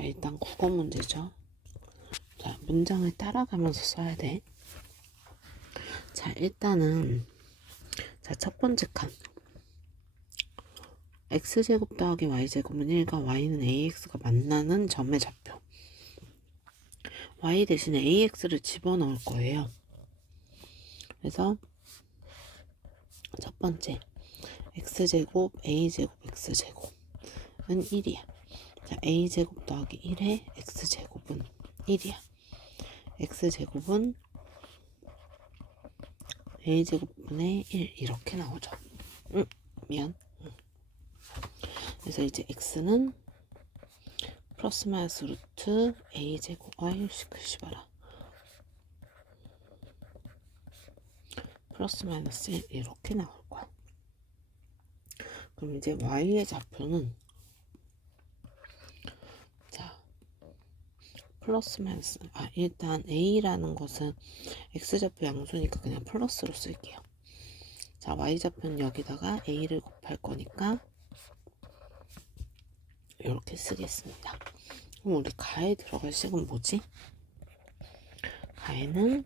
자, 일단 국어 문제죠. 자, 문장을 따라가면서 써야 돼. 자, 일단은 자, 첫 번째 칸. x제곱 더하기 y제곱은 1과 y는 ax가 만나는 점의 좌표. y 대신에 ax를 집어넣을 거예요. 그래서 첫 번째 x제곱 a제곱 x제곱은 1이야. 자, a제곱 더하기 1의 x제곱은 1이야. x제곱은 a제곱분의 1 이렇게 나오죠. 미안. 그래서 이제 x는 플러스 마이너스 루트 a제곱 글씨 봐라. 플러스 마이너스 1 이렇게 나올 거야. 그럼 이제 y의 좌표는 자 플러스 마이너스 일단 a라는 것은 x좌표 양수니까 그냥 플러스로 쓸게요. 자, y좌표는 여기다가 a를 곱할 거니까 이렇게 쓰겠습니다. 그럼 우리 가에 들어갈 식은 뭐지? 가에는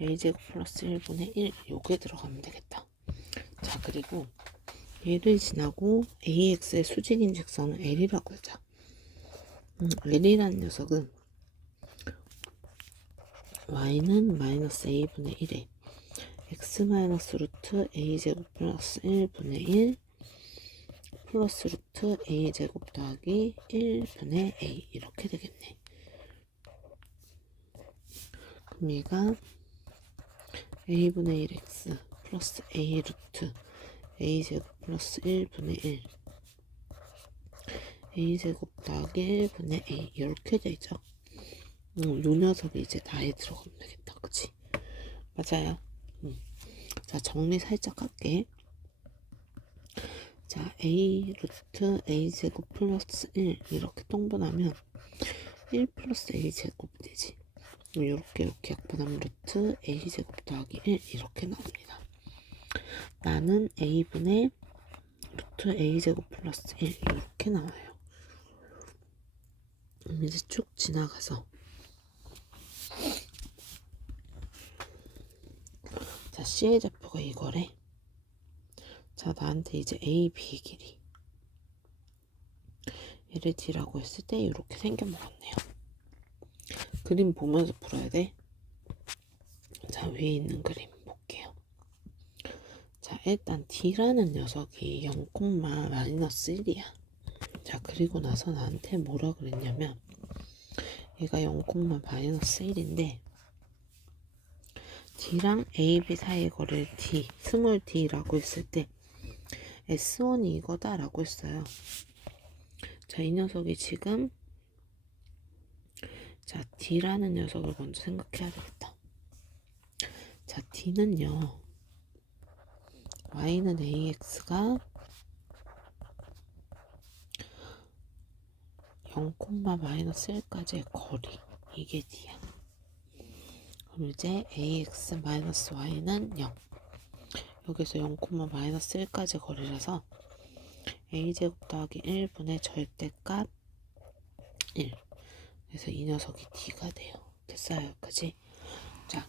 a제곱 플러스 1분의 1 요게 들어가면 되겠다. 자, 그리고 얘를 지나고 ax의 수직인 직선은 l이라고 하자. l이라는 녀석은 y는 마이너스 a분의 1에 x 마이너스 루트 a제곱 플러스 1분의 1 플러스 루트 a제곱 더하기 1분의 a 이렇게 되겠네. 그럼 얘가 a분의 1x 플러스 a 루트 a제곱 플러스 1분의 1 a제곱 더하기 1분의 a 이렇게 되죠. 요 녀석이 이제 다에 들어가면 되겠다. 그치? 맞아요. 자, 정리 살짝 할게. 자, a 루트 a제곱 플러스 1 이렇게 통분하면 1 플러스 a제곱이 되지. 이렇게 약분하면 루트 a제곱 더하기 1 이렇게 나옵니다. 나는 a분의 루트 a제곱 플러스 1 이렇게 나와요. 이제 쭉 지나가서 자, C의 좌표가 이거래. 자, 나한테 이제 A, B의 길이 얘를 D라고 했을 때 이렇게 생겨먹었네요. 그림 보면서 풀어야 돼. 자, 위에 있는 그림 볼게요. 자, 일단 D라는 녀석이 0, 마이너스 1이야. 자, 그리고 나서 나한테 뭐라 그랬냐면 얘가 0, 마이너스 1인데 D랑 AB 사이의 거리를 D, 스몰 D라고 했을 때 S1이 이거다 라고 했어요. 자, 이 녀석이 지금 자, D라는 녀석을 먼저 생각해야 되겠다. 자, D는요 Y는 AX가 0, 마이너스 1까지의 거리 이게 D야. 그럼 이제 AX 마이너스 Y는 0 여기서 0, 마이너스 1까지 거리라서 a제곱 더하기 1분의 절대값 1 그래서 이 녀석이 D가 돼요. 됐어요 여기까지. 자,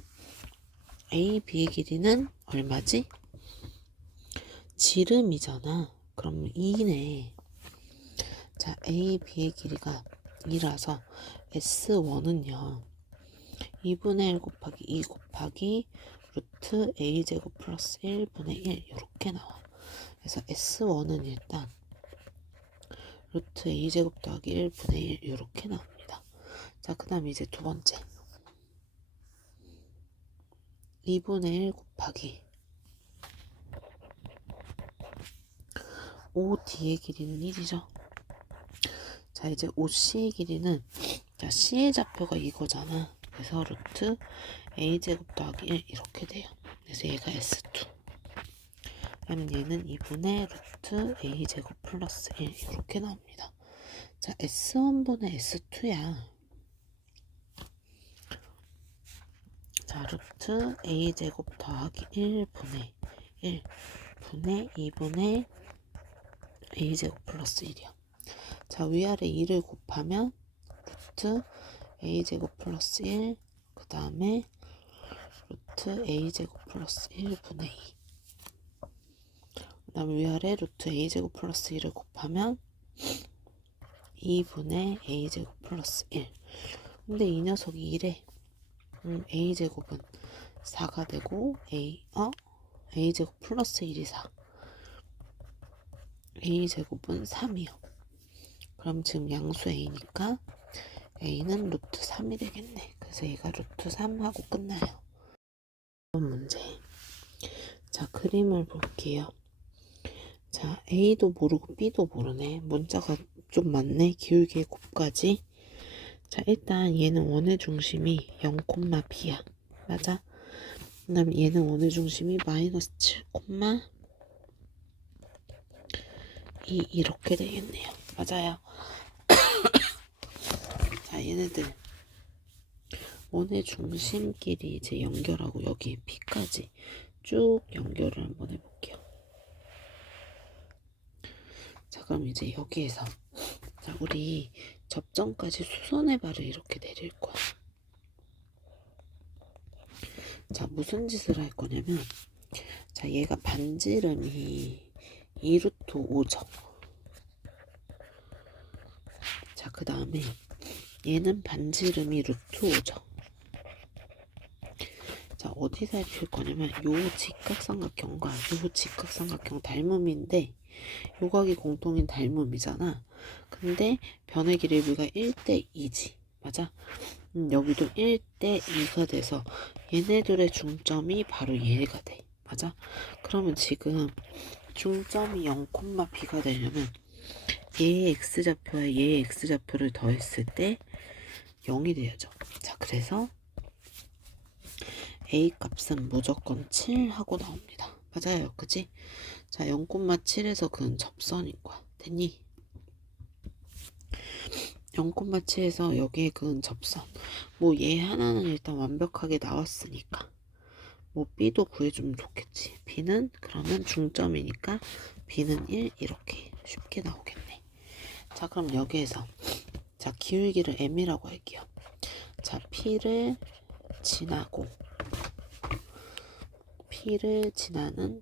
A, B의 길이는 얼마지? 지름이잖아. 그럼 2네. 자, A, B의 길이가 2라서 S1은요 2분의 1 곱하기 2 곱하기 루트 A제곱 플러스 1분의 1 이렇게 나와. 그래서 S1은 일단 루트 A제곱 더하기 1분의 1 이렇게 나옵니다. 자, 그 다음에 이제 두 번째 2분의 1 곱하기 5D의 길이는 1이죠. 자, 이제 5C의 길이는 자, C의 좌표가 이거잖아. 그래서 루트 A제곱 더하기 1 이렇게 돼요. 그래서 얘가 S2 그러면 얘는 2분의 루트 A제곱 플러스 1 이렇게 나옵니다. 자, S1분의 S2야. 자, 루트 A제곱 더하기 1분의 1분의 2분의 A제곱 플러스 1이야. 자, 위아래 2를 곱하면 루트 a제곱 플러스 1, 그 다음에 루트 a제곱 플러스 1분의 2. 그 다음에 위아래 루트 a제곱 플러스 1을 곱하면 2분의 a제곱 플러스 1. 근데 이 녀석이 이래. a제곱은 4가 되고 a제곱 플러스 1이 4. a제곱은 3이요. 그럼 지금 양수 a니까 a는 루트 3이 되겠네. 그래서 얘가 루트 3하고 끝나요. 이번 문제. 자, 그림을 볼게요. 자, a도 모르고 b도 모르네. 문자가 좀 많네. 기울기의 곱까지. 자, 일단 얘는 원의 중심이 0,b야. 맞아? 그 다음에 얘는 원의 중심이 마이너스 7, 2 이렇게 되겠네요. 맞아요. 자, 얘네들 원의 중심끼리 이제 연결하고 여기 P까지 쭉 연결을 한번 해볼게요. 자, 그럼 이제 여기에서 자, 우리 접점까지 수선의 발을 이렇게 내릴 거야. 자, 무슨 짓을 할 거냐면 자, 얘가 반지름이 2루트 5죠. 자, 그 다음에 얘는 반지름이 루트 5죠. 자, 어디 살필 거냐면 요 직각삼각형과 요 직각삼각형 닮음인데 요각이 공통인 닮음이잖아. 근데 변의 길이가 1대 2지. 맞아? 여기도 1대 2가 돼서 얘네들의 중점이 바로 얘가 돼. 맞아? 그러면 지금 중점이 0,b가 되려면 얘의 x좌표와 얘의 x좌표를 더했을 때 0이 돼야죠. 자, 그래서 a 값은 무조건 7 하고 나옵니다. 맞아요. 그지? 자, 0,7에서 그은 접선인 거야. 됐니? 0,7에서 여기에 그은 접선. 뭐 얘 하나는 일단 완벽하게 나왔으니까 뭐 b도 구해주면 좋겠지. b는 그러면 중점이니까 b는 1 이렇게 쉽게 나오겠네. 자, 그럼 여기에서 자, 기울기를 m이라고 할게요. 자, p를 지나는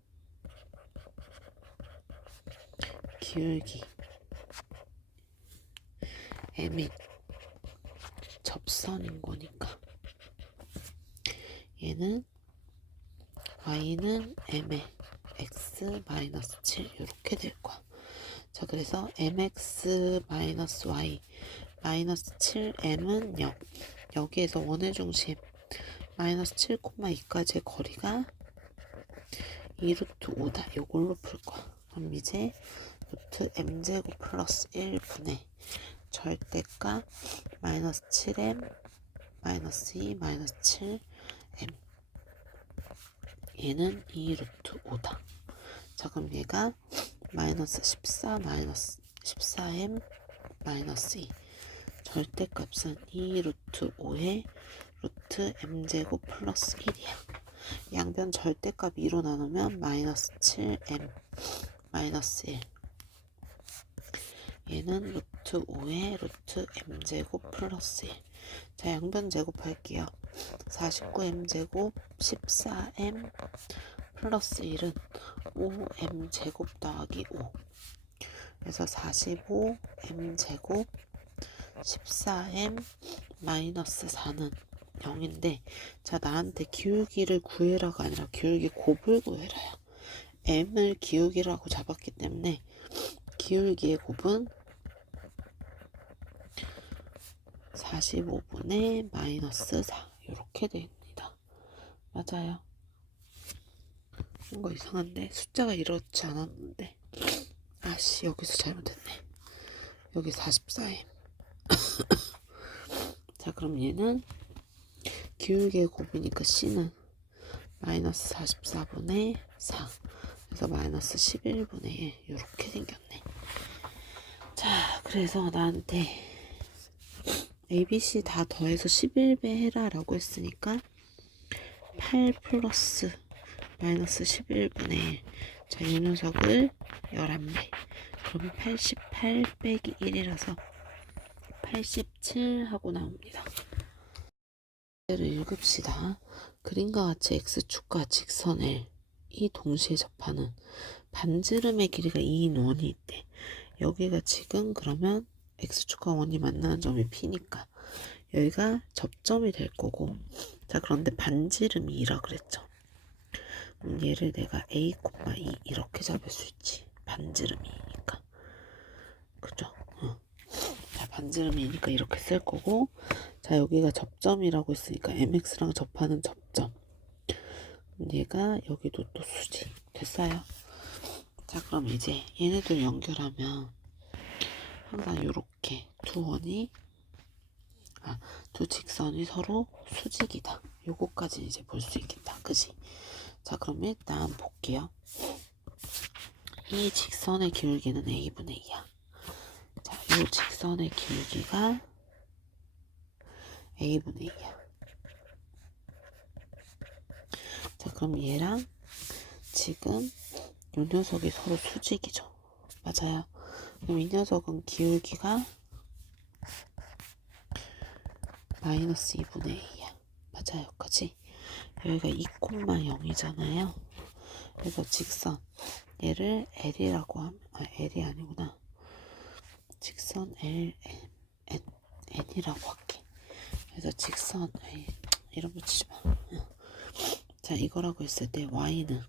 기울기 m이 접선인 거니까 얘는 y는 m에 x-7 이렇게 될 거야. 자, 그래서 mx-y 마이너스 7m은 0. 여기에서 원의 중심 마이너스 7,2까지의 거리가 2루트 5다. 요걸로 풀 거야. 그럼 이제 루트 m제곱 플러스 1분의 절대값 마이너스 7m 마이너스 2 마이너스 7m 얘는 2루트 5다. 자, 그럼 얘가 마이너스 14 마이너스 14m 마이너스 2 절대값은 2루트 5에 루트 m제곱 플러스 1이야. 양변 절대값 2로 나누면 마이너스 7m 마이너스 1 얘는 루트 5에 루트 m제곱 플러스 1. 자, 양변 제곱할게요. 49m제곱 14m 플러스 1은 5m제곱 더하기 5. 그래서 45m제곱 14m 마이너스 4는 0인데 자, 나한테 기울기를 구해라가 아니라 기울기 곱을 구해라야. m을 기울기라고 잡았기 때문에 기울기의 곱은 45분의 마이너스 4 이렇게 됩니다. 맞아요. 뭔가 이상한데 숫자가 이렇지 않았는데 아씨 여기서 잘못했네. 여기 44m 자, 그럼 얘는 기울기의 곱이니까 c는 마이너스 44분의 4 그래서 마이너스 11분의 1 이렇게 생겼네. 자, 그래서 나한테 ABC 다 더해서 11배 해라 라고 했으니까 8 플러스 마이너스 11분의 1 자, 이 녀석을 11배 그럼 88 빼기 1이라서 87 하고 나옵니다. 를 읽읍시다. 그림과 같이 x축과 직선 L이 동시에 접하는 반지름의 길이가 2인 원이 있대. 여기가 지금 그러면 x축과 원이 만나는 점이 P니까 여기가 접점이 될 거고, 자 그런데 반지름이 2라 그랬죠. 얘를 내가 a, 2 이렇게 잡을 수 있지. 반지름이니까. 그죠? 자 반지름이니까 이렇게 쓸 거고, 자 여기가 접점이라고 했으니까 mx랑 접하는 접점, 얘가 여기도 또 수지. 됐어요? 자 그럼 이제 얘네들 연결하면 항상 이렇게 두 직선이 서로 수직이다. 요거까지 이제 볼 수 있겠다. 그지? 자 그럼 일단 볼게요. 이 직선의 기울기는 a분의 2야. 자, 이 직선의 길기가 a분의 2야. 자 그럼 얘랑 지금 이 녀석이 서로 수직이죠. 맞아요. 그럼 이 녀석은 기울기가 마이너스 2분의 A야. 맞아요. 그치? 여기가 2,0이잖아요. 그래서 직선 얘를 L이라고 하면, L이 아니구나. 직선 L, N이라고 할게. 그래서 직선, 이런 거 치지 마. 자, 이거라고 했을 때 Y는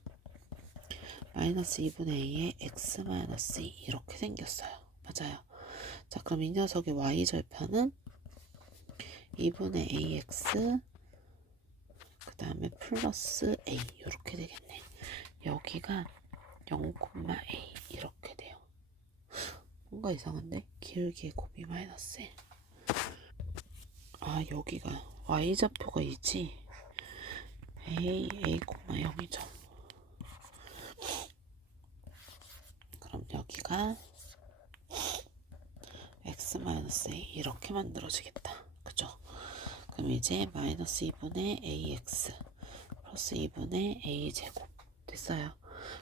마이너스 2분의 A에 X 마이너스 2 이렇게 생겼어요. 맞아요. 자, 그럼 이 녀석의 Y절편은 2분의 AX 그 다음에 플러스 A 이렇게 되겠네. 여기가 0,A 이렇게 돼요. 뭔가 이상한데? 기울기의 곱이 마이너스 1. 아 여기가 Y좌표가 있지. A, A,0이죠. 그럼 여기가 X 마이너스 A 이렇게 만들어지겠다. 그죠? 그럼 이제 마이너스 2분의 AX 플러스 2분의 A제곱 됐어요.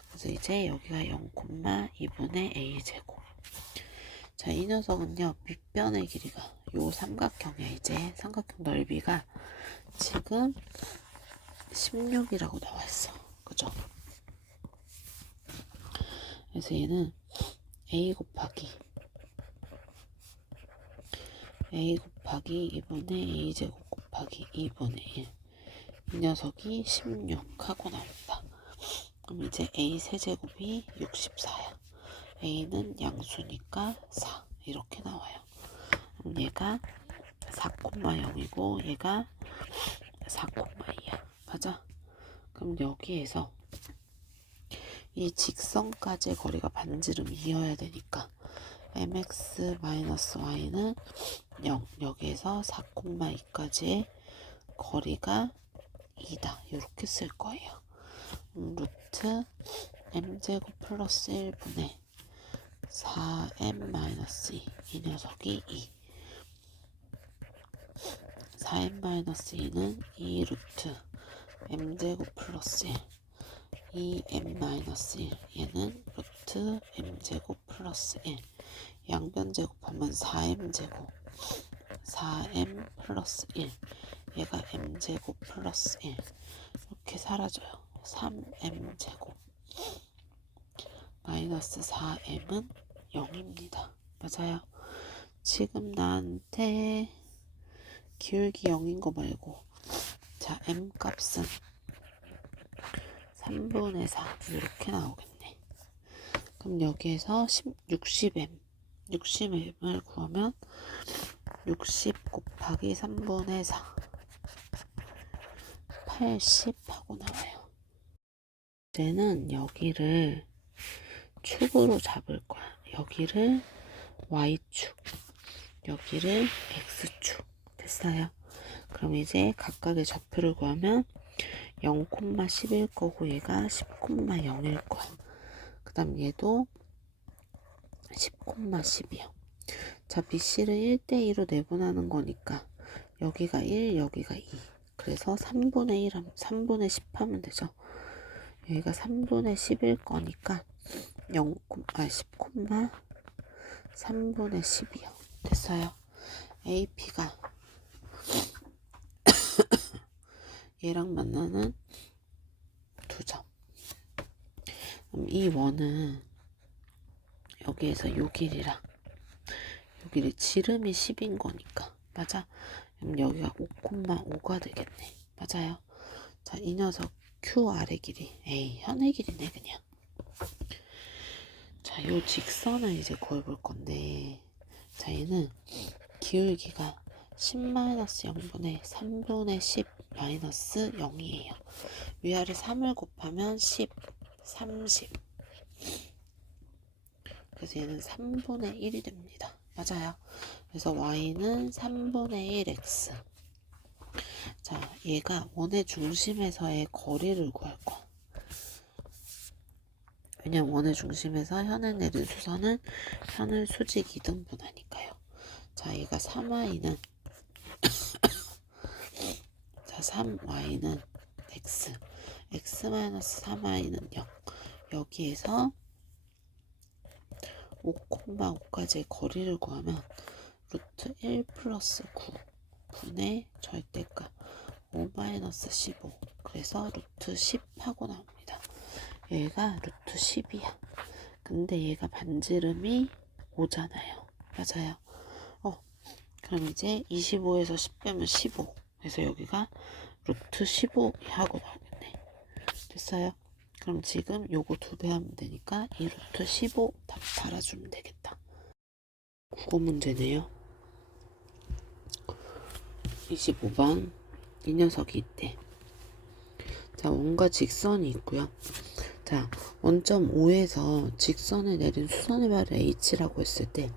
그래서 이제 여기가 0,2분의 A제곱. 자, 이 녀석은요, 밑변의 길이가 요 삼각형이야. 이제 삼각형 넓이가 지금 16이라고 나와 있어. 그죠? 그래서 얘는 A 곱하기 2분의 A제곱 곱하기 2분의 1. 이 녀석이 16 하고 나옵니다. 그럼 이제 A 세제곱이 64야. A는 양수니까 4 이렇게 나와요. 그럼 얘가 4,0이고 얘가 4,2야. 맞아? 그럼 여기에서 이 직선까지의 거리가 반지름이어야 되니까 mx-y는 0, 여기에서 4,2까지의 거리가 2다. 이렇게 쓸 거예요. 루트 m제곱 플러스 1분의 4m-2 이 녀석이 2. 4m-2는 2루트 m제곱 플러스 1 2m-1 얘는 루트 m제곱 플러스 1 양변 제곱하면 4m제곱 4m 플러스 1 얘가 m제곱 플러스 1 이렇게 사라져요. 3m제곱 마이너스 4m은 0입니다. 맞아요. 지금 나한테 기울기 0인 거 말고 자 m 값은 3분의 4 이렇게 나오겠네. 그럼 여기에서 60m을 구하면 60 곱하기 3분의 4 80 하고 나와요. 이제는 여기를 축으로 잡을 거야. 여기를 Y축, 여기를 X축. 됐어요? 그럼 이제 각각의 좌표를 구하면 0,10일 거고 얘가 10,0일 거야. 그 다음 얘도 10,10이요. 자, BC를 1대2로 내분하는 거니까 여기가 1, 여기가 2. 그래서 3분의 1 하면 3분의 10 하면 되죠. 여기가 3분의 10일 거니까 10,3분의 10이요. 됐어요. AP가 얘랑 만나는 두 점. 그럼 이 원은 여기에서 요 길이랑 요 길이 지름이 10인 거니까 맞아? 그럼 여기가 5,5가 되겠네. 맞아요. 자, 이 녀석 Q 아래 길이 현의 길이네 그냥. 자, 요 직선을 이제 구해볼 건데, 자, 얘는 기울기가 10-0분의 3분의 10 마이너스 0이에요. 위아래 3을 곱하면 10, 30. 그래서 얘는 3분의 1이 됩니다. 맞아요. 그래서 y는 3분의 1x. 자, 얘가 원의 중심에서의 거리를 구할 거. 왜냐면 원의 중심에서 현을 내린 수선은 현을 수직 2등분하니까요. 자, 얘가 3y는 자, 3y는 x, x-3y는 0. 여기에서 5,5까지의 거리를 구하면 루트 1 플러스 9 분의 절대값 5-15. 그래서 루트 10 하고 나옵니다. 얘가 루트 10이야. 근데 얘가 반지름이 5잖아요. 맞아요. 그럼 이제 25에서 10 빼면 15. 그래서 여기가 루트 15 하고 나오겠네. 됐어요? 그럼 지금 요거 2배 하면 되니까 이 루트 15 답 달아주면 되겠다. 국어 문제네요. 25번 이 녀석이 있대. 자, 원과 직선이 있고요. 자, 원점 O에서 직선을 내린 수선의 발을 H라고 했을 때,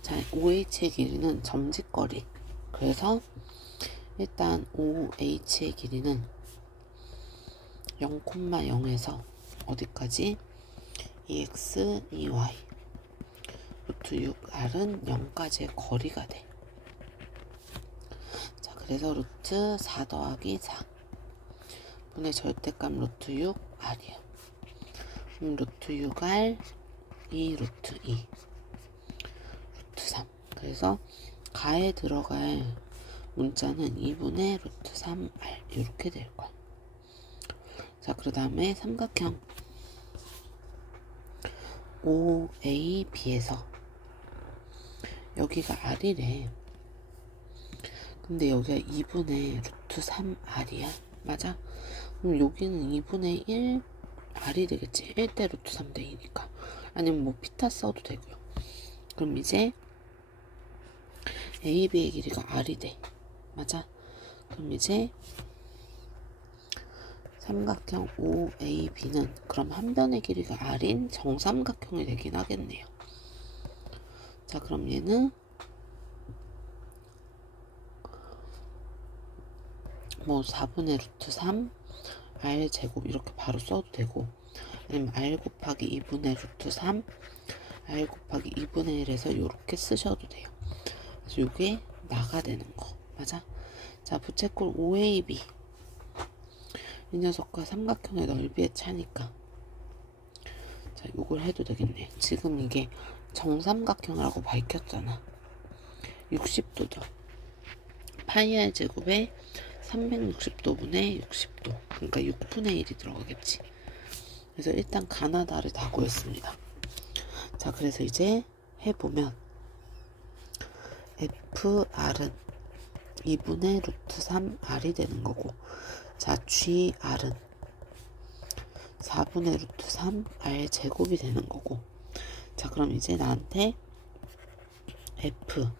자, OH의 길이는 점직거리. 그래서 일단 OH의 길이는 0,0에서 어디까지? 2x, 2y 루트 6r은 0까지의 거리가 돼. 자, 그래서 루트 4 더하기 4 분의 절대값 루트 6r이요. 그럼 루트 6r 2 루트 2 루트 3. 그래서 가에 들어갈 문자는 2분의 루트 3r 이렇게 될 거야. 자, 그 다음에 삼각형 OAB에서 여기가 r이래. 근데 여기가 2분의 루트 3r이야. 맞아? 그럼 여기는 2분의 1 r이 되겠지. 1대 루트 3대 2니까. 아니면 뭐 피타 써도 되고요. 그럼 이제 AB의 길이가 r이 돼. 맞아? 그럼 이제 삼각형 OAB는 그럼 한 변의 길이가 r인 정삼각형이 되긴 하겠네요. 자, 그럼 얘는 뭐 4분의 루트 3 r 제곱 이렇게 바로 써도 되고, 아니면 r 곱하기 2분의 루트 3 r 곱하기 2분의 1에서 이렇게 쓰셔도 돼요. 그래서 이게 나가 되는 거. 맞아? 자, 부채꼴 OAB 이 녀석과 삼각형의 넓이의 차니까, 자, 요걸 해도 되겠네. 지금 이게 정삼각형이라고 밝혔잖아. 60도죠. 파이 r 제곱에 360도분의 60도. 그러니까 6분의 1이 들어가겠지. 그래서 일단 가나다를 다 구했습니다. 자, 그래서 이제 해보면 FR은 2분의 루트 3R이 되는 거고, 자, GR은 4분의 루트 3R 제곱이 되는 거고, 자, 그럼 이제 나한테 F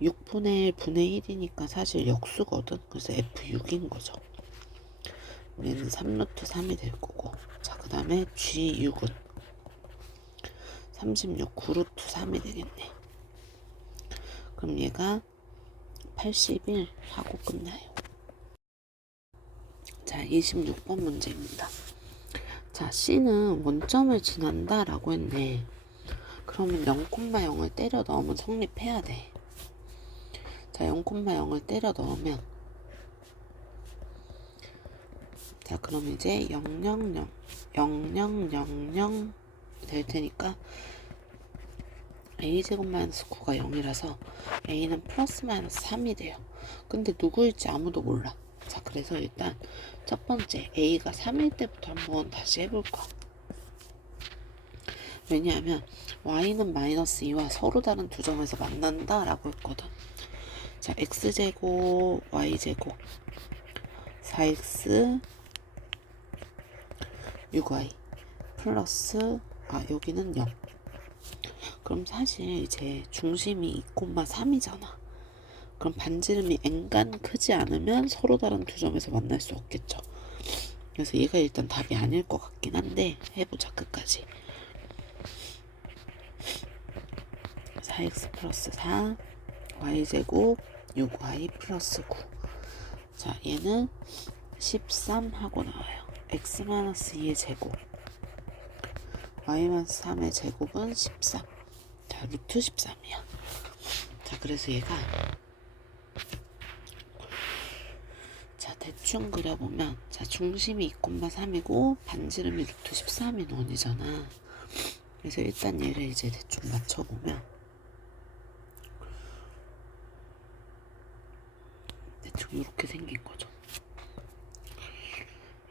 6분의 1 분의 1이니까 사실 역수거든. 그래서 F6인 거죠. 얘는 3루트 3이 될 거고, 자, 그 다음에 G6은 36 9루트 3이 되겠네. 그럼 얘가 81 하고 끝나요. 자, 26번 문제입니다. 자, C는 원점을 지난다 라고 했네. 그러면 0,0을 때려 넣으면 성립해야 돼. 자, 0,0을 때려 넣으면 자, 그럼 이제 0000 될 테니까 a제곱 마이너스 9가 0이라서 a는 플러스 마이너스 3이 돼요. 근데 누구일지 아무도 몰라. 자, 그래서 일단 첫 번째 a가 3일 때부터 한번 다시 해볼 거야. 왜냐하면 y는 마이너스 2와 서로 다른 두 점에서 만난다 라고 했거든. 자, x제곱 y제곱 4x 6y 플러스 여기는 0. 그럼 사실 이제 중심이 2,3이잖아. 그럼 반지름이 n간 크지 않으면 서로 다른 두 점에서 만날 수 없겠죠. 그래서 얘가 일단 답이 아닐 것 같긴 한데 해보자. 끝까지. 4x 플러스 4 y제곱 6y 플러스 9. 자, 얘는 13 하고 나와요. x-2의 제곱 y-3의 제곱은 13. 자, 루트 13이야. 자, 그래서 얘가 자, 대충 그려보면 자, 중심이 2,3이고 반지름이 루트 13인 원이잖아. 그래서 일단 얘를 이제 대충 맞춰보면 대충 이렇게 생긴 거죠.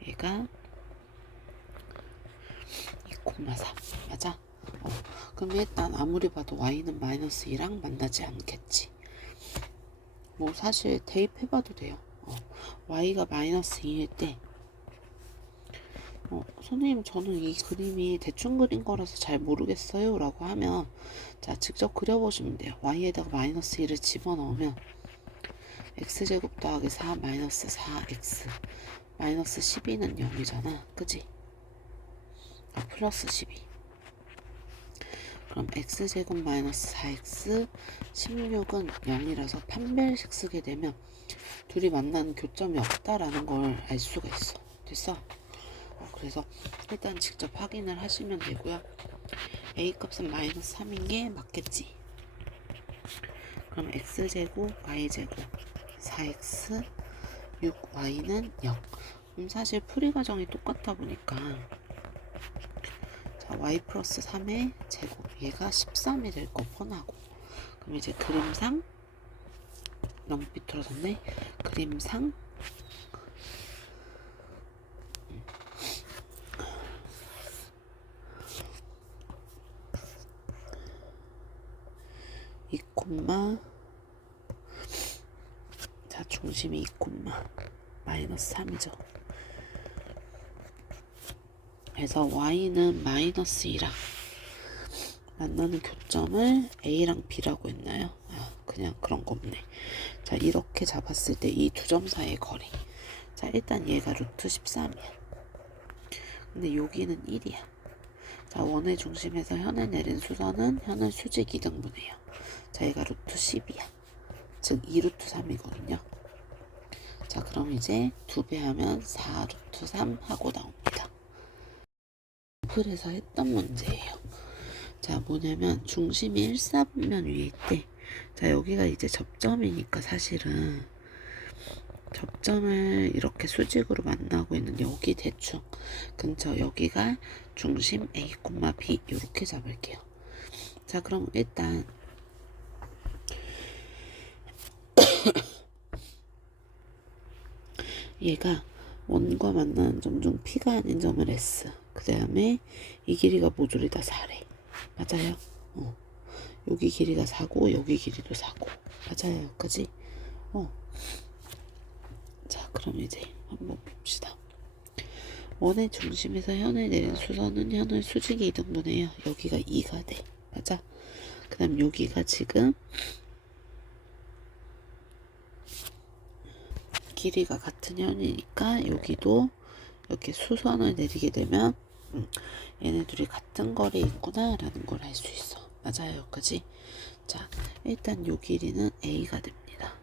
얘가 2,3 맞아? 그럼 일단 아무리 봐도 y는 마이너스 2랑 만나지 않겠지. 뭐 사실 대입해봐도 돼요. y가 마이너스 2일 때 선생님 저는 이 그림이 대충 그린 거라서 잘 모르겠어요 라고 하면 자, 직접 그려보시면 돼요. y에다가 마이너스 2를 집어넣으면 x제곱 더하기 4 마이너스 4x 마이너스 12는 0이잖아. 그지? 플러스 12. 그럼 x제곱 마이너스 4x 16은 0이라서 판별식 쓰게 되면 둘이 만나는 교점이 없다라는 걸 알 수가 있어. 됐어? 그래서 일단 직접 확인을 하시면 되고요. a 값은 마이너스 3인 게 맞겠지. 그럼 x제곱 y제곱 4x 6y는 0. 그럼 사실 풀이 과정이 똑같다 보니까 자, y 플러스 3의 제곱 얘가 13이 될 거 뻔하고. 그럼 이제 그림상 너무 삐뚤어졌네. 그림상 2, 자, 중심이 2, 마이너스 3이죠. 그래서 y는 마이너스 2랑 만나는 교점을 a랑 b라고 했나요? 그냥 그런 거 없네. 자, 이렇게 잡았을 때 이 두 점 사이의 거리. 자, 일단 얘가 루트 13이야. 근데 여기는 1이야. 자, 원의 중심에서 현을 내린 수선은 현을 수직 2등분해요. 자, 얘가 루트 10이야. 즉 2루트 3이거든요. 자, 그럼 이제 2배 하면 4루트 3 하고 나옵니다. 풀에서 했던 문제예요. 자, 뭐냐면 중심이 1사분면 위에 있대. 자, 여기가 이제 접점이니까 사실은 접점을 이렇게 수직으로 만나고 있는 여기 대충 근처 여기가 중심 A, B 이렇게 잡을게요. 자, 그럼 일단 얘가 원과 만나는 점 중 P가 아닌 점을 S, 그 다음에 이 길이가 모조리 다 4래. 맞아요? 여기 길이가 4고 여기 길이도 4고 맞아요. 그지? 자, 그럼 이제 한번 봅시다. 원의 중심에서 현을 내린 수선은 현을 수직이 2등분해요. 여기가 2가 돼. 맞아? 그 다음 여기가 지금 길이가 같은 현이니까 여기도 이렇게 수선을 내리게 되면 얘네 둘이 같은 거리에 있구나 라는 걸 알 수 있어. 맞아요. 그지? 자, 일단 요 길이는 A가 됩니다.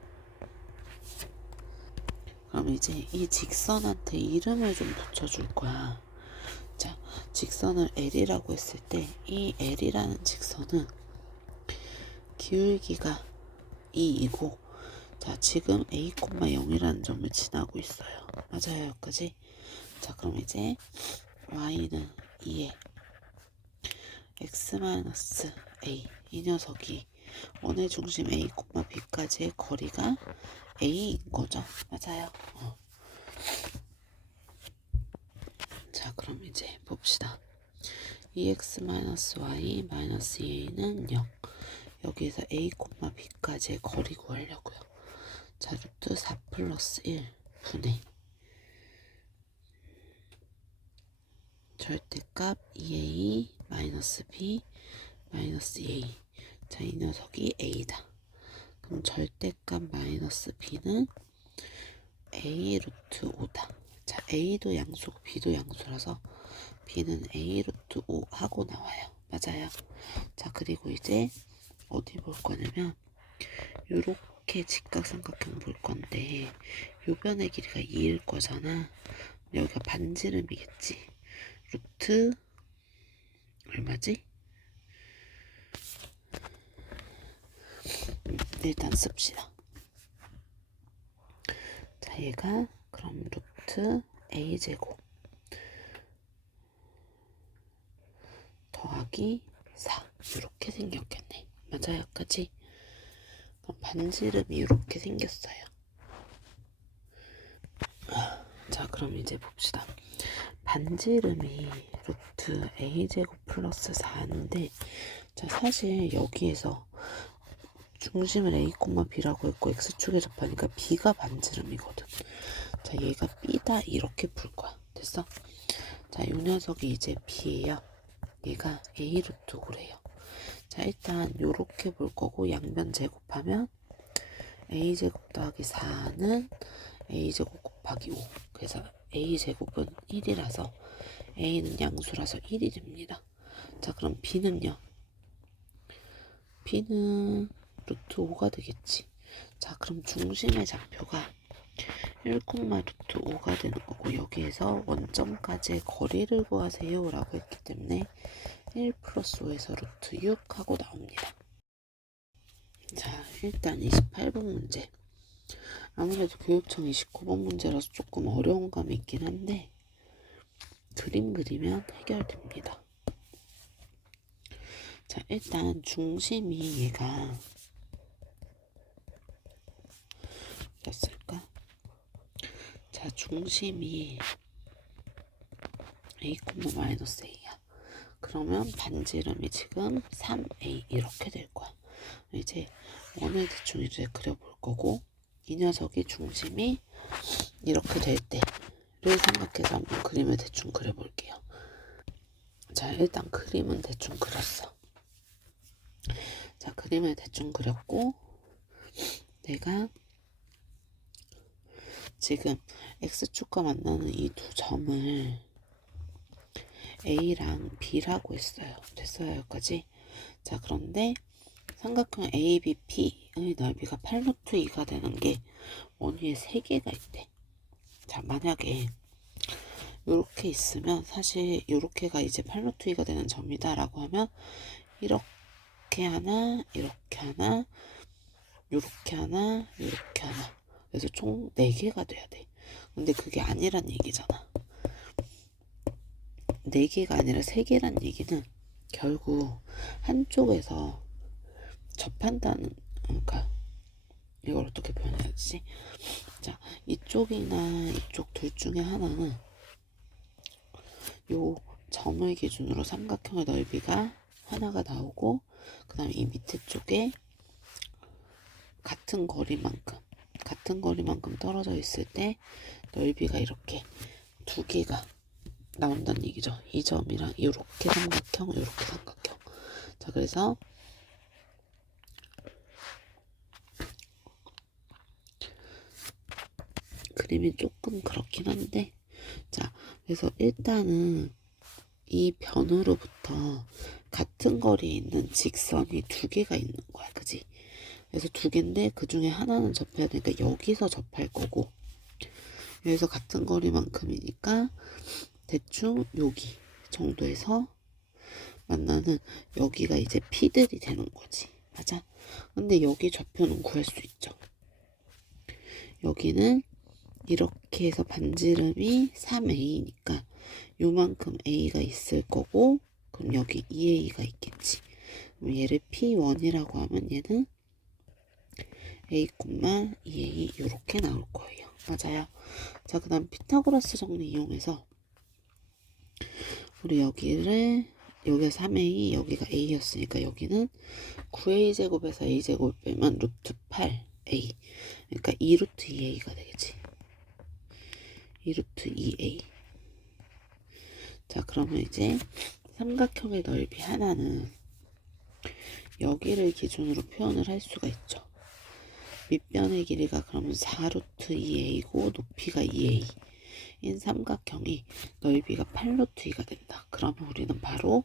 그럼 이제 이 직선한테 이름을 좀 붙여줄 거야. 자, 직선을 L이라고 했을 때 이 L이라는 직선은 기울기가 2이고 자, 지금 A, 0이라는 점을 지나고 있어요. 맞아요. 그지? 자, 그럼 이제 y는 2에 x-a 이 녀석이 원의 중심 a, b까지의 거리가 a인 거죠. 맞아요. 자, 그럼 이제 봅시다. 2x-y-2a는 0. 여기에서 a, b까지의 거리 구하려고요. 자, 루트 4 플러스 1 분의 절대값 2a 마이너스 b 마이너스 a. 자, 이 녀석이 a다. 그럼 절대값 마이너스 b는 a 루트 5다. 자, a도 양수고 b도 양수라서 b는 a 루트 5 하고 나와요. 맞아요. 자, 그리고 이제 어디 볼 거냐면 요렇게 직각삼각형 볼 건데 요 변의 길이가 2일 거잖아. 여기가 반지름이겠지. 루트 얼마지? 일단 씁시다. 자, 얘가 그럼 루트 a제곱 더하기 4 이렇게 생겼겠네. 맞아요, 여기까지. 그럼 반지름이 이렇게 생겼어요. 자, 그럼 이제 봅시다. 반지름이 루트 a제곱 플러스 4인데 자, 사실 여기에서 중심을 a, b라고 했고 x축에 접하니까 b가 반지름이거든. 자, 얘가 b다 이렇게 풀 거야. 됐어? 자, 요 녀석이 이제 b예요. 얘가 a 루트 5래요. 자, 일단 요렇게 볼 거고 양변 제곱하면 a제곱 더하기 4는 a제곱 곱하기 5. 그래서 a제곱은 1이라서 a는 양수라서 1이 됩니다. 자, 그럼 b는요? b는 루트 5가 되겠지. 자, 그럼 중심의 좌표가 1, 루트 5가 되는 거고 여기에서 원점까지의 거리를 구하세요 라고 했기 때문에 1 플러스 5에서 루트 6 하고 나옵니다. 자, 일단 28번 문제. 아무래도 교육청 29번 문제라서 조금 어려운 감이 있긴 한데 그림 그리면 해결됩니다. 자, 일단 중심이 얘가 몇일까? 자, 중심이 a, 마이너스 a야. 그러면 반지름이 지금 3a 이렇게 될 거야. 이제 원을 대충 이제 그려볼 거고 이 녀석이 중심이 이렇게 될 때를 생각해서 한번 그림을 대충 그려볼게요. 자, 일단 그림은 대충 그렸어. 자, 그림을 대충 그렸고 내가 지금 x축과 만나는 이 두 점을 a랑 b라고 했어요. 됐어요, 여기까지? 자, 그런데 삼각형 ABP의 넓이가 8루트 2가 되는 게 원위에 3개가 있대. 자, 만약에 이렇게 있으면 사실 이렇게가 이제 8루트 2가 되는 점이다 라고 하면 이렇게 하나, 이렇게 하나, 이렇게 하나, 이렇게 하나. 그래서 총 4개가 돼야 돼. 근데 그게 아니란 얘기잖아. 4개가 아니라 3개란 얘기는 결국 한쪽에서 접한다는, 그러니까 이걸 어떻게 표현해야지? 자, 이쪽이나 이쪽 둘 중에 하나는 요 점을 기준으로 삼각형의 넓이가 하나가 나오고 그 다음에 이 밑에 쪽에 같은 거리만큼 떨어져 있을 때 넓이가 이렇게 2개가 나온다는 얘기죠. 이 점이랑 이렇게 삼각형, 이렇게 삼각형. 자, 그래서 그림이 조금 그렇긴 한데 자, 그래서 일단은 이 변으로부터 같은 거리에 있는 직선이 2개가 있는 거야. 그지? 그래서 2개인데 그 중에 하나는 접해야 되니까 여기서 접할 거고 여기서 같은 거리만큼이니까 대충 여기 정도에서 만나는 여기가 이제 P들이 되는 거지. 맞아? 근데 여기 좌표는 구할 수 있죠. 여기는 이렇게 해서 반지름이 3a니까 요만큼 a가 있을 거고, 그럼 여기 2a가 있겠지. 그럼 얘를 P1이라고 하면 얘는 a, 2a 이렇게 나올 거예요. 맞아요. 자, 그 다음 피타고라스 정리 이용해서 우리 여기가 3a, 여기가 a였으니까 여기는 9a 제곱에서 a 제곱 빼면 루트 8a, 그러니까 2 루트 2a가 되겠지. 2 루트 2a. 자, 그러면 이제 삼각형의 넓이 하나는 여기를 기준으로 표현을 할 수가 있죠. 밑변의 길이가 그러면 4 루트 2a고 높이가 2a 인 삼각형이 넓이가 8 루트 2가 된다. 그러면 우리는 바로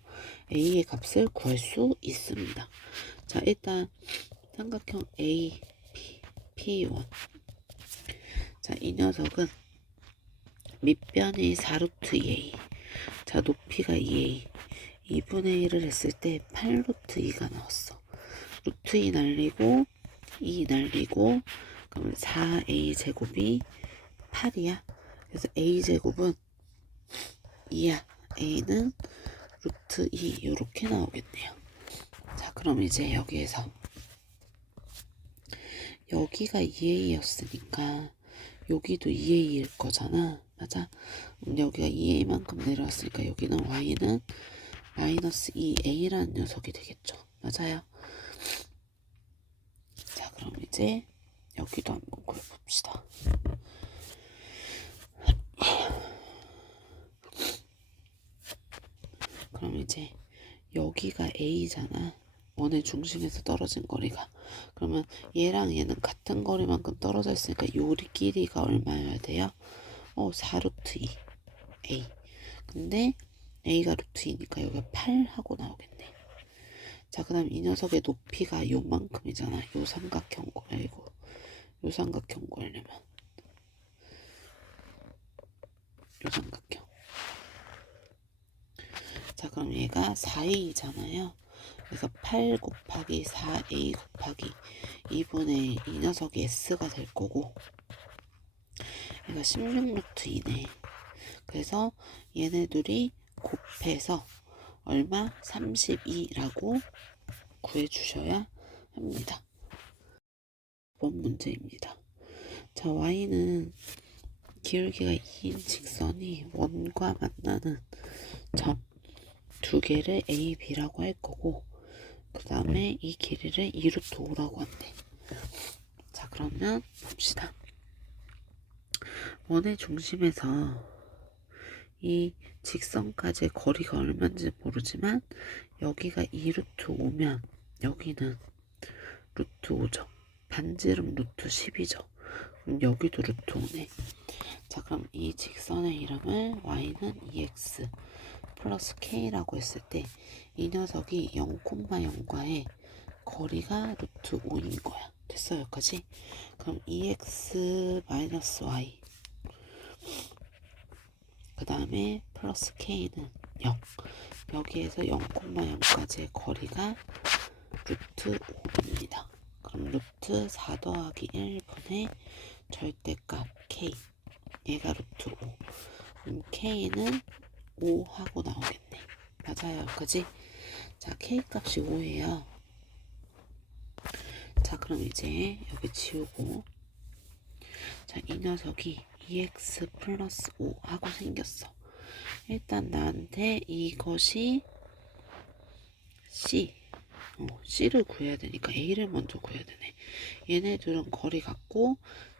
a의 값을 구할 수 있습니다. 자, 일단 삼각형 a, p1. 자, 이 녀석은 밑변이 4 루트 2a, 자, 높이가 2a, 2분의 1을 했을 때 8 루트 2가 나왔어. 루트 2 날리고 2 날리고, 그러면 4a 제곱이 8이야. 그래서 a 제곱은 2야. a는 루트 2 이렇게 나오겠네요. 자, 그럼 이제 여기에서 여기가 2a였으니까 여기도 2a일 거잖아. 맞아? 여기가 2a만큼 내려왔으니까 여기는 y는 마이너스 2a라는 녀석이 되겠죠. 맞아요? 자, 그럼 이제 여기도 한번 구해봅시다. 그럼 이제 여기가 a잖아. 원의 중심에서 떨어진 거리가. 그러면 얘랑 얘는 같은 거리만큼 떨어져 있으니까 요리 길이가 얼마여야 돼요? 4 루트 2 a. 근데 a가 루트 2니까 여기가 8 하고 나오겠네. 자, 그 다음 이 녀석의 높이가 요만큼이잖아. 요 삼각형 구하려고. 요 삼각형 구하려면 요 삼각형. 자, 그럼 얘가 4a잖아요. 그래서 8 곱하기 4a 곱하기 2분의 이 녀석이 s가 될 거고, 얘가 16 루트 2네. 그래서 얘네들이 곱해서 얼마? 32라고 구해주셔야 합니다. 번 문제입니다. 자, y는 기울기가 2인 직선이 원과 만나는 점 두 개를 a, b라고 할 거고, 그 다음에 이 길이를 2 루트 5라고 한대. 자, 그러면 봅시다. 원의 중심에서 이 직선까지의 거리가 얼마인지 모르지만 여기가 2 루트 5면 여기는 루트 5죠. 반지름 루트 10이죠. 그럼 여기도 루트 5네. 자, 그럼 이 직선의 이름을 y는 2x 플러스 k라고 했을 때 이 녀석이 0,0과의 거리가 루트 5인 거야. 됐어요, 여기까지? 그럼 2x 마이너스 y, 그 다음에 플러스 k는 0. 여기에서 0,0까지의 거리가 루트 5입니다. 그럼 루트 4 더하기 1분의 절대값 k, 얘가 루트 5. 그럼 k는 5 하고 나오겠네. 맞아요, 여기까지? 자, k 값이 5예요. 자, 그럼 이제 여기 지우고, 자, 이 녀석이 2x 플러스 5 하고 생겼어. 일단 나한테 이것이 c, c를 구해야 되니까 a를 먼저 구해야 되네. 얘네들은 거리 같고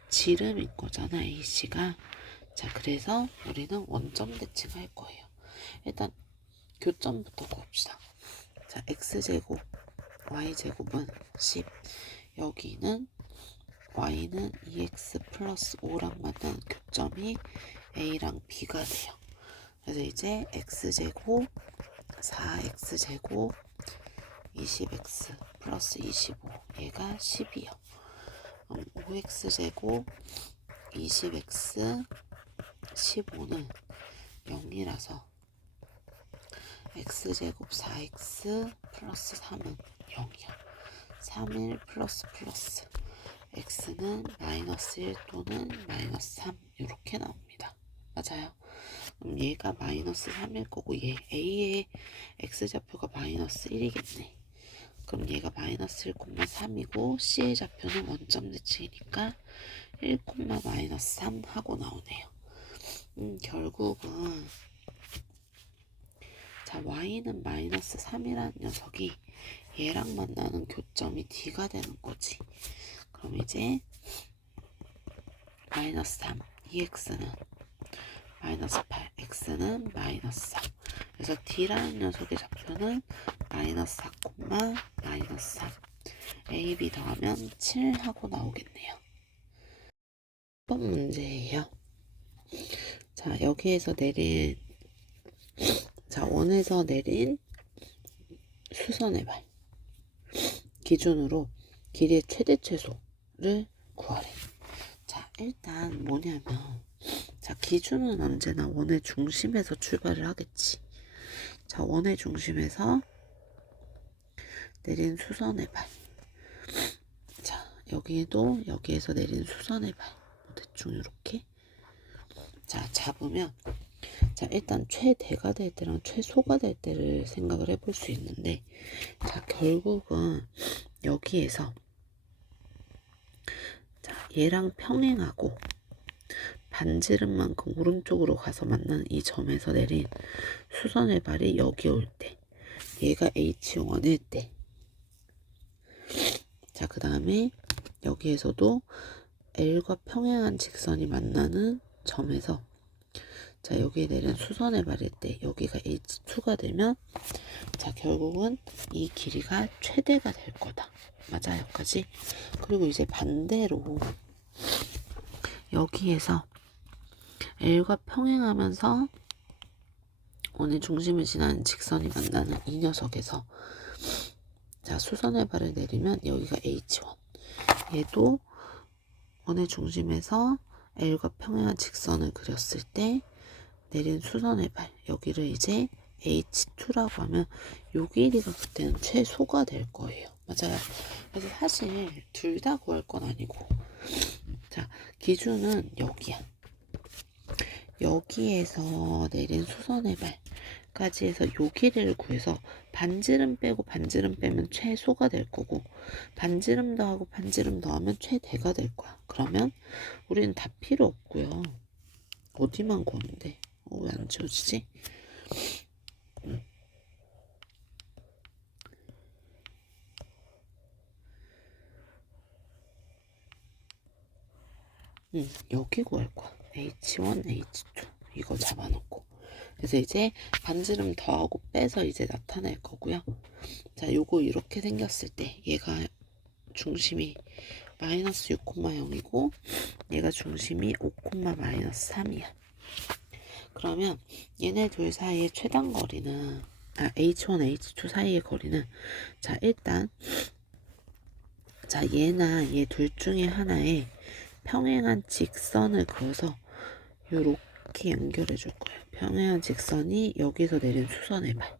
지름인 거잖아, ac가. 자, 그래서 우리는 원점 대칭할 거예요. 일단 교점부터 구합시다. 자, x제곱 y제곱은 10. 여기는 y는 2x 플러스 5랑 맞는 교점이 a랑 b가 돼요. 그래서 이제 x제곱 4x제곱 20x 플러스 25, 얘가 10이요. 5x제곱 20x 15는 0이라서 x제곱 4x 플러스 3은 0이야. 3일 플러스 플러스 x는 마이너스 1 또는 마이너스 3 이렇게 나옵니다. 맞아요. 그럼 얘가 마이너스 3일 거고 얘 a의 x좌표가 마이너스 1이겠네. 그럼 얘가 마이너스 1,3이고 c의 좌표는 원점 대칭이니까 1, 마이너스 3 하고 나오네요. 결국은 자 y는 마이너스 3이라는 녀석이 얘랑 만나는 교점이 D가 되는 거지. 그럼 이제 마이너스 3, 2x는 마이너스 8, x는 마이너스 4. 그래서 D라는 녀석의 좌표는 마이너스 4, 마이너스 3. A, B 더하면 7 하고 나오겠네요. 1번 문제예요. 자, 여기에서 내린 자, 원에서 내린 수선의 발 기준으로 길이의 최대 최소를 구하래. 자, 일단 뭐냐면 자, 기준은 언제나 원의 중심에서 출발을 하겠지. 자, 원의 중심에서 내린 수선의 발. 자, 여기도 여기에서 내린 수선의 발. 대충 이렇게. 자, 잡으면 자, 일단 최대가 될 때랑 최소가 될 때를 생각을 해볼 수 있는데 자, 결국은 여기에서 자, 얘랑 평행하고 반지름만큼 오른쪽으로 가서 만나는 이 점에서 내린 수선의 발이 여기 올 때 얘가 H1일 때 자, 그 다음에 여기에서도 L과 평행한 직선이 만나는 점에서 자, 여기에 내린 수선의 발일 때 여기가 H2가 되면 자, 결국은 이 길이가 최대가 될 거다. 맞아, 여기까지. 그리고 이제 반대로 여기에서 L과 평행하면서 원의 중심을 지나는 직선이 만나는 이 녀석에서 자, 수선의 발을 내리면 여기가 H1. 얘도 원의 중심에서 L과 평행한 직선을 그렸을 때 내린 수선의 발 여기를 이제 H2라고 하면 요 길이가 그때는 최소가 될 거예요. 맞아요. 그래서 사실 둘 다 구할 건 아니고 자, 기준은 여기야. 여기에서 내린 수선의 발까지 해서 요 길이를 구해서 반지름 빼고 반지름 빼면 최소가 될 거고 반지름 더하고 반지름 더하면 최대가 될 거야. 그러면 우리는 다 필요 없고요. 어디만 구하는데 왜 안 지워지지? 여기 구할 거야. H1, H2 이거 잡아놓고 그래서 이제 반지름 더하고 빼서 이제 나타낼 거고요. 자, 요거 이렇게 생겼을 때 얘가 중심이 마이너스 6,0이고 얘가 중심이 5, 마이너스 3이야. 그러면 얘네 둘 사이의 최단 거리는 H1, H2 사이의 거리는 자, 일단 자, 얘나 얘 둘 중에 하나에 평행한 직선을 그어서 요렇게 연결해 줄 거예요. 평행한 직선이 여기서 내린 수선의 발.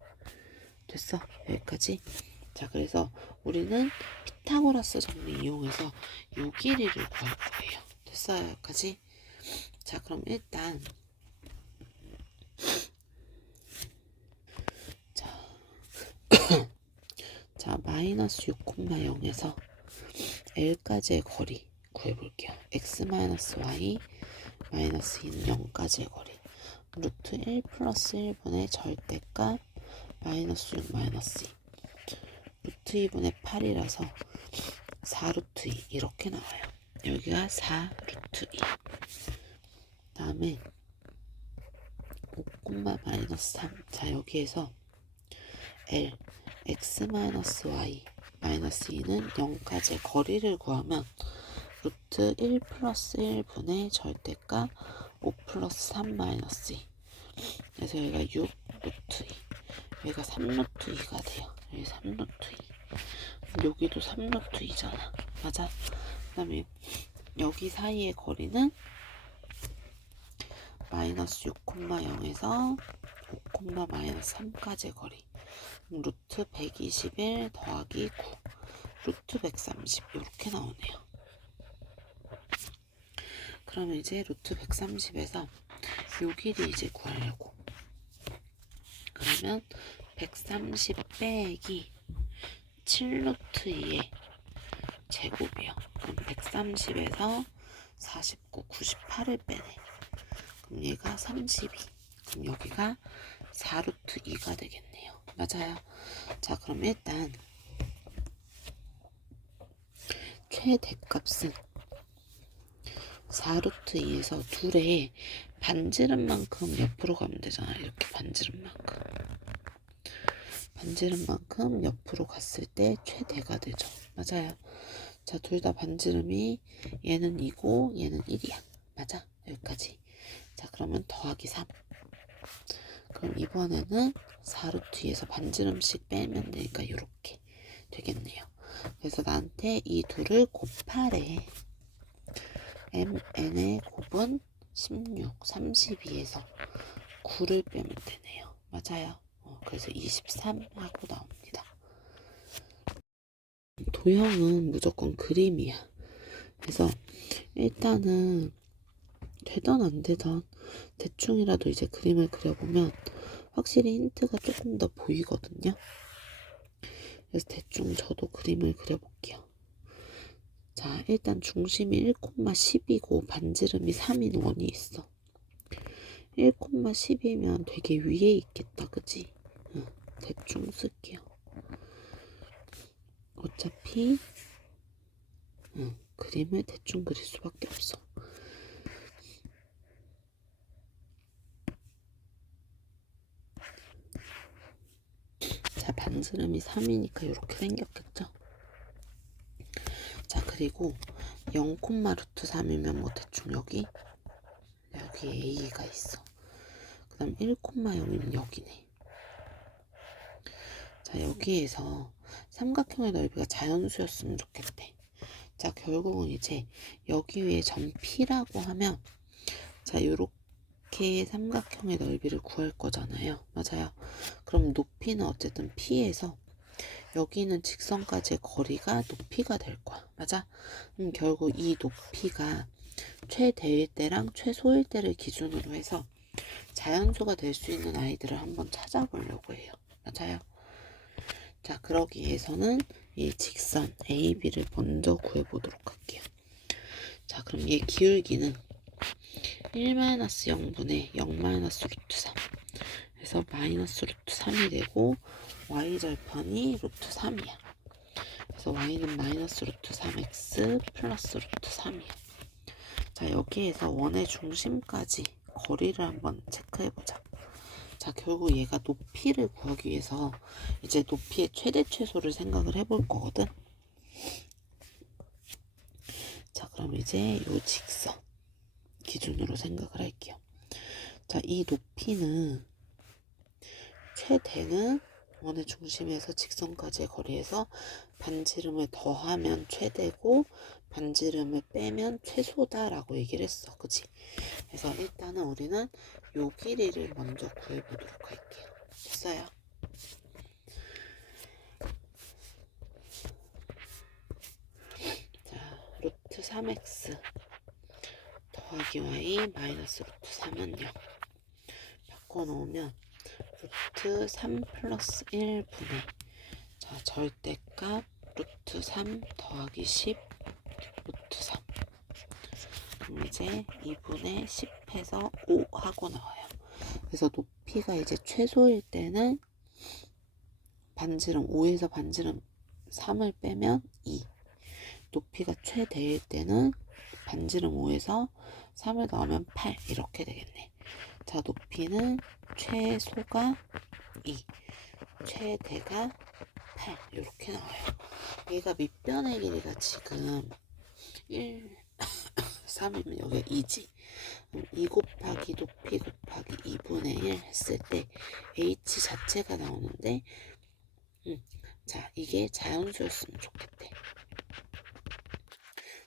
됐어? 여기까지. 자, 그래서 우리는 피타고라스 정리 이용해서 요 길이를 구할 거예요. 됐어요? 여기까지. 자, 그럼 일단 자, 마이너스 6,0에서 L까지의 거리 구해볼게요. x-y 마이너스 2는 0까지의 거리 루트 1 플러스 1분의 절대값 마이너스 6 마이너스 2 루트 2분의 8이라서 4 루트 2 이렇게 나와요. 여기가 4 루트 2 다음에 5, 마이너스 3 자, 여기에서 L x-y 마이너스 2는 0까지의 거리를 구하면 루트 1 플러스 1분의 절대값 5 플러스 3 마이너스 2 그래서 여기가 6 루트 2 여기가 3 루트 2가 돼요. 여기 3 루트 2 여기도 3 루트 2잖아. 맞아? 그 다음에 여기 사이의 거리는 마이너스 6,0에서 5, 마이너스 3까지의 거리 루트 121 더하기 9 루트 130 이렇게 나오네요. 그러면 이제 루트 130에서 요 길이 이제 구하려고. 그러면 130 빼기 7루트 2의 제곱이요. 그럼 130에서 49, 98을 빼네. 그럼 얘가 32. 그럼 여기가 4루트 2가 되겠네요. 맞아요. 자, 그럼 일단 최대값은 4루트 2에서 둘의 반지름만큼 옆으로 가면 되잖아. 이렇게 반지름만큼. 반지름만큼 옆으로 갔을 때 최대가 되죠. 맞아요. 자, 둘 다 반지름이 얘는 2고 얘는 1이야. 맞아? 여기까지. 자, 그러면 더하기 3. 그럼 이번에는 4루트 2에서 반지름씩 빼면 되니까 이렇게 되겠네요. 그래서 나한테 이 둘을 곱하래. mn의 곱은 16, 32에서 9를 빼면 되네요. 맞아요. 그래서 23 하고 나옵니다. 도형은 무조건 그림이야. 그래서 일단은 되던 안 되던 대충이라도 이제 그림을 그려보면 확실히 힌트가 조금 더 보이거든요. 그래서 대충 저도 그림을 그려볼게요. 자, 일단 중심이 1,10이고 반지름이 3인 원이 있어. 1,10이면 되게 위에 있겠다, 그치? 대충 쓸게요. 어차피 그림을 대충 그릴 수밖에 없어. 자, 반지름이 3이니까 이렇게 생겼겠죠? 자, 그리고 0, 루트 3이면 뭐 대충 여기 A가 있어. 그 다음 1,0이면 여기네. 자, 여기에서 삼각형의 넓이가 자연수였으면 좋겠대. 자, 결국은 이제 여기 위에 점 P라고 하면 자, 요렇게 삼각형의 넓이를 구할 거잖아요. 맞아요. 그럼 높이는 어쨌든 P에서 여기는 직선까지의 거리가 높이가 될 거야. 맞아? 그럼 결국 이 높이가 최대일 때랑 최소일 때를 기준으로 해서 자연수가 될 수 있는 아이들을 한번 찾아보려고 해요. 맞아요? 자, 그러기 위해서는 이 직선 AB를 먼저 구해보도록 할게요. 자, 그럼 얘 기울기는 1-0분의 0-루트 3 그래서 마이너스 루트 3이 되고 y절편이 루트 3이야. 그래서 y는 마이너스 루트 3x 플러스 루트 3이야. 자, 여기에서 원의 중심까지 거리를 한번 체크해보자. 자, 결국 얘가 높이를 구하기 위해서 이제 높이의 최대 최소를 생각을 해볼 거거든. 자, 그럼 이제 요 직선 기준으로 생각을 할게요. 자, 이 높이는 최대는 원의 중심에서 직선까지의 거리에서 반지름을 더하면 최대고 반지름을 빼면 최소다라고 얘기를 했어. 그치? 그래서 일단은 우리는 요 길이를 먼저 구해보도록 할게요. 됐어요? 자, 루트 3x 더하기 y 마이너스 루트 3은 0 바꿔놓으면 루트 3 플러스 1분의 자, 절대값 루트 3 더하기 10 루트 3 그럼 이제 2분의 10해서 5 하고 나와요. 그래서 높이가 이제 최소일 때는 반지름 5에서 반지름 3을 빼면 2 높이가 최대일 때는 반지름 5에서 3을 넣으면 8 이렇게 되겠네. 자, 높이는 최소가 2 최대가 8 이렇게 나와요. 얘가 밑변의 길이가 지금 1, 3이면 여기가 2지. 2 곱하기 높이 곱하기 2분의 1 했을 때 h 자체가 나오는데 자, 이게 자연수였으면 좋겠대.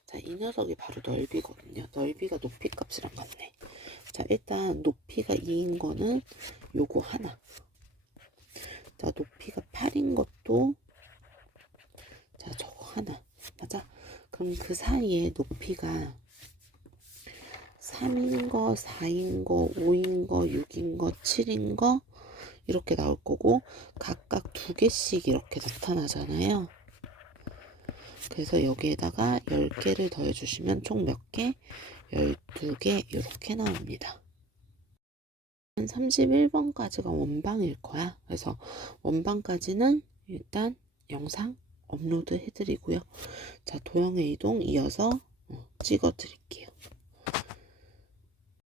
자, 이 녀석이 바로 넓이거든요. 넓이가 높이 값이랑 같네. 자, 일단 높이가 2인 거는 요거 하나. 자, 높이가 8인 것도 자, 저거 하나. 맞아? 그럼 그 사이에 높이가 3인 거, 4인 거, 5인 거, 6인 거, 7인 거 이렇게 나올 거고 각각 2개씩 이렇게 나타나잖아요. 그래서 여기에다가 10개를 더해주시면 총 몇 개? 12개 이렇게 나옵니다. 31번까지가 원방일 거야. 그래서 원방까지는 일단 영상 업로드 해드리고요. 자, 도형의 이동 이어서 찍어 드릴게요.